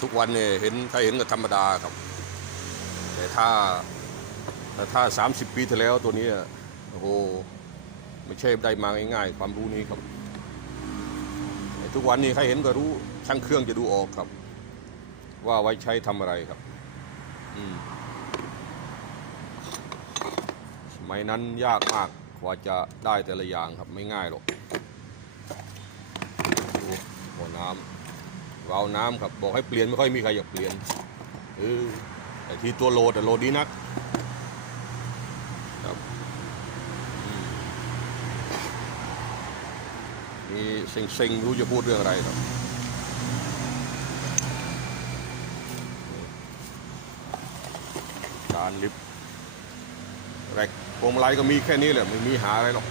ทุกวันเนี่ยเห็นใครเห็นก็ธรรมดาครับ แต่ถ้าแต่ถ้าสามสิบปีที่แล้วตัวนี้โอ้โหไม่ใช่ได้มาง่ายๆ ความรู้นี้ครับ ทุกวันนี้ใครเห็นก็รู้ช่างเครื่องจะดูออกครับ ว่าไว้ใช้ทำอะไรครับมสมัยนั้นยากมากกว่าจะได้แต่ละอย่างครับไม่ง่ายหรอก บ่อน้ำวาวน้ำครับบอกให้เปลี่ยนไม่ค่อยมีใครอยากเปลี่ยนเออแต่ที่ตัวโลดอะโลดดีนักครับมีเซ็งๆรู้จะพูดเรื่องอะไรครับการลิฟต์แรกพวงมาลัยก็มีแค่นี้แหละไม่มีหาอะไรหรอก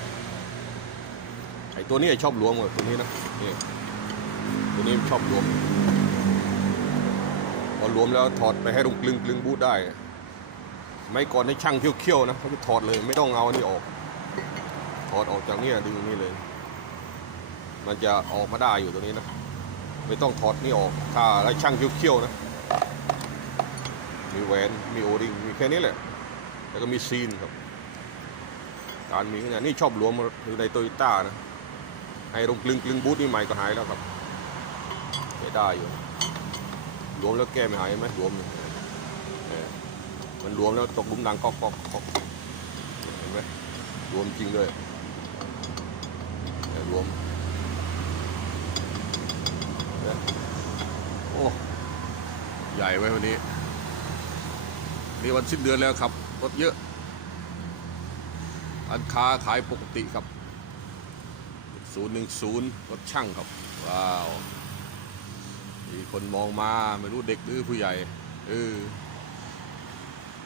ไอ้ตัวนี้ชอบหลวมกว่าตัวนี้นะนี่ ตัวนี้ชอบหลวม พอหลวมแล้วถอดไปให้ตรงกลึงกลึงบูทได้ ไม่ก่อนให้ช่างเคี่ยวๆนะเขาจะถอดเลยไม่ต้องเอาอันนี้ออก ถอดออกจากนี่ดึงนี่เลย มันจะออกมาได้อยู่ตัวนี้นะ ไม่ต้องถอดนี่ออก ถ้าให้ช่างเคี่ยวๆนะ มีแหวน มีโอริง มีแค่นี้แหละ แล้วก็มีซีนครับ การมีเนี่ยนี่ชอบหลวมอยู่ในโตโยต้านะให้ลงกลึงกลึงบูทนี่ใหม่ก็หายแล้วครับ ได้อยู่หลวมแล้วแก้ไม่หายไหมหลวมมันหลวมแล้วตกหลุมดังก๊อกก๊อกก๊อกเห็นไหมหลวมจริงด้วยเนี่ยหลวมโอ้ใหญ่ไว้วันนี้นี่วันสิ้นเดือนแล้วครับรถเยอะอันค้าขายปกติครับ 010รถช่างครับ ว้าว มีคนมองมาไม่รู้เด็กหรือผู้ใหญ่เออ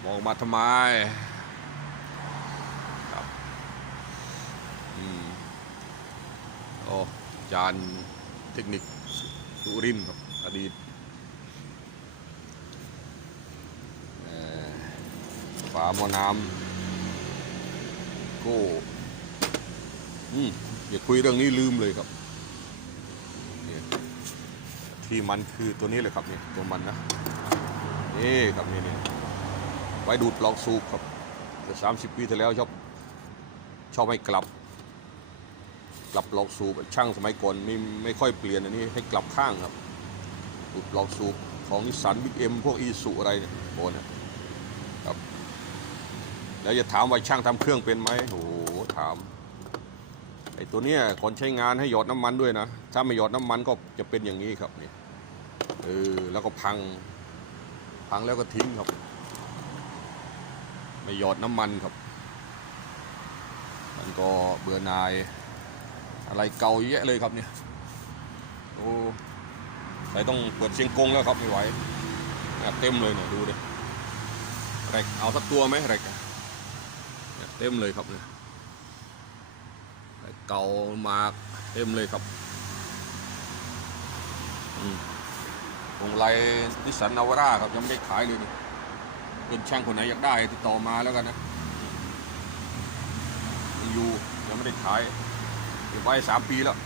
มองมาทำไมครับอืมโอ้จานเทคนิคสุรินครับอดีตฝาหม้อน้ำโก้อืมอย่าคุยเรื่องนี้ลืมเลยครับ ที่มันคือตัวนี้เลยครับเนี่ยตัวมันนะนี่ครับนี่นี่ไว้ดูดปลอกสูบครับแต่สามสิบปีที่แล้วชอบชอบให้กลับ กลับปลอกสูบช่างสมัยก่อนไม่ไม่ค่อยเปลี่ยนอันนี้ให้กลับข้างครับดูดปลอกสูบของนิสสันบิ๊กเอ็มพวกอีสุอะไรเนี่ยโอนนะแล้วจะถามว่าช่างทำเครื่องเป็นไหมโอ้โหถาม ไอตัวเนี้ยก่อนใช้งานให้หยอดน้ำมันด้วยนะ ถ้าไม่หยอดน้ำมันก็จะเป็นอย่างนี้ครับนี่เออแล้วก็พัง พังแล้วก็ทิ้งครับ ไม่หยอดน้ำมันครับ มันก็เบื่อนาย อะไรเก่าเยอะเลยครับเนี่ยโอ้ใส่ต้องเปิดเสียงกงแล้วครับไม่ไหวเนี่ยเต็มเลยเนี่ยดูดิแรกเอาสักตัวไหมแรกเนี่ยเต็มเลยครับเนี่ย เก่ามาเต็มเลยครับอืมวงไลนิสสันนาวาร่าครับยังไม่ได้ขายเลยนี่เป็นช่างคนไหนอยากได้ติดต่อมาแล้วกันนะอยู่ยังไม่ได้ขายเก็บไว้สามปีแล้ว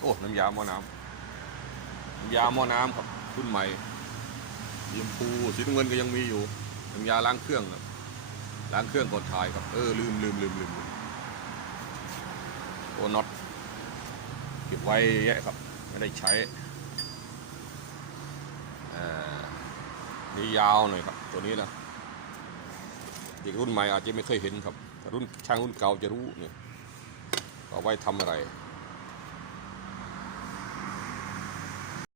โอ้น้ำยาหม้อน้ำน้ำยาหม้อน้ำครับรุ่นใหม่สีชมพูสีน้ำเงินก็ยังมีอยู่น้ำยาล้างเครื่องครับ ล้างเครื่องก่อนถ่ายครับ เออลืมลืมลืมลืมลืมโอ้น็อตเก็บไว้แยะครับ ไม่ได้ใช้อ่านี่ยาวหน่อยครับ ตัวนี้นะเด็กรุ่นใหม่อาจจะไม่เคยเห็นครับรุ่นช่างรุ่นเก่าจะรู้เนี่ยเอาไว้ทำอะไร